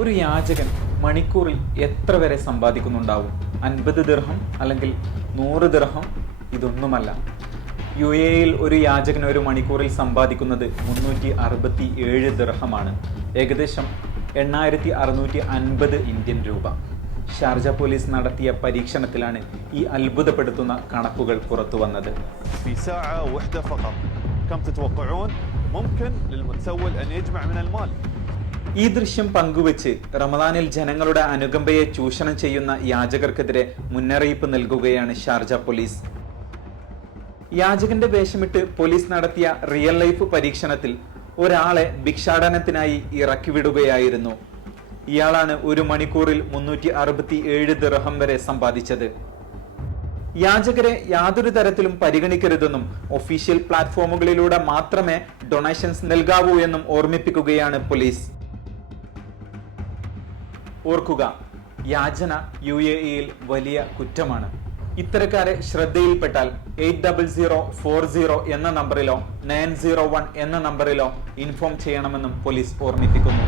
ഒരു യാചകൻ മണിക്കൂറിൽ എത്ര വരെ സമ്പാദിക്കുന്നുണ്ടാവും അൻപത് ദിർഹം അല്ലെങ്കിൽ നൂറ് ദിർഹം ഇതൊന്നുമല്ല യു എയിൽ ഒരു യാചകൻ ഒരു മണിക്കൂറിൽ സമ്പാദിക്കുന്നത് മുന്നൂറ്റി അറുപത്തി ഏഴ് ദിർഹമാണ് ഏകദേശം എണ്ണായിരത്തി അറുന്നൂറ്റി അൻപത് ഇന്ത്യൻ രൂപ ഷാർജ പോലീസ് നടത്തിയ പരീക്ഷണത്തിലാണ് ഈ അത്ഭുതപ്പെടുത്തുന്ന കണക്കുകൾ പുറത്തു വന്നത് في ساعة واحدة فقط كم تتوقعون ممكن للمتسول أن يجمع من المال ഈ ദൃശ്യം പങ്കുവച്ച് റമദാനിൽ ജനങ്ങളുടെ അനുകമ്പയെ ചൂഷണം ചെയ്യുന്ന യാചകർക്കെതിരെ മുന്നറിയിപ്പ് നൽകുകയാണ് ഷാർജ പോലീസ്. യാചകന്റെ വേഷമിട്ട് പോലീസ് നടത്തിയ റിയൽ ലൈഫ് പരീക്ഷണത്തിൽ ഒരാളെ ഭിക്ഷാടനത്തിനായി ഇറക്കിവിടുകയായിരുന്നു ഇയാളാണ് ഒരു മണിക്കൂറിൽ മുന്നൂറ്റി അറുപത്തി ഏഴ് ദിർഹം വരെ സമ്പാദിച്ചത്. യാചകരെ യാതൊരു തരത്തിലും പരിഗണിക്കരുതെന്നും ഒഫീഷ്യൽ പ്ലാറ്റ്ഫോമുകളിലൂടെ മാത്രമേ ഡൊണേഷൻസ് നൽകാവൂ എന്നും ഓർമ്മിപ്പിക്കുകയാണ് പോലീസ്. ഓർക്കുക യാചന യു എ ഇയിൽ വലിയ കുറ്റമാണ്. ഇത്തരക്കാരെ ശ്രദ്ധയിൽപ്പെട്ടാൽ eight double zero four zero എന്ന നമ്പറിലോ നയൻ സീറോ വൺ എന്ന നമ്പറിലോ ഇൻഫോം ചെയ്യണമെന്നും പോലീസ് ഓർമ്മിപ്പിക്കുന്നു.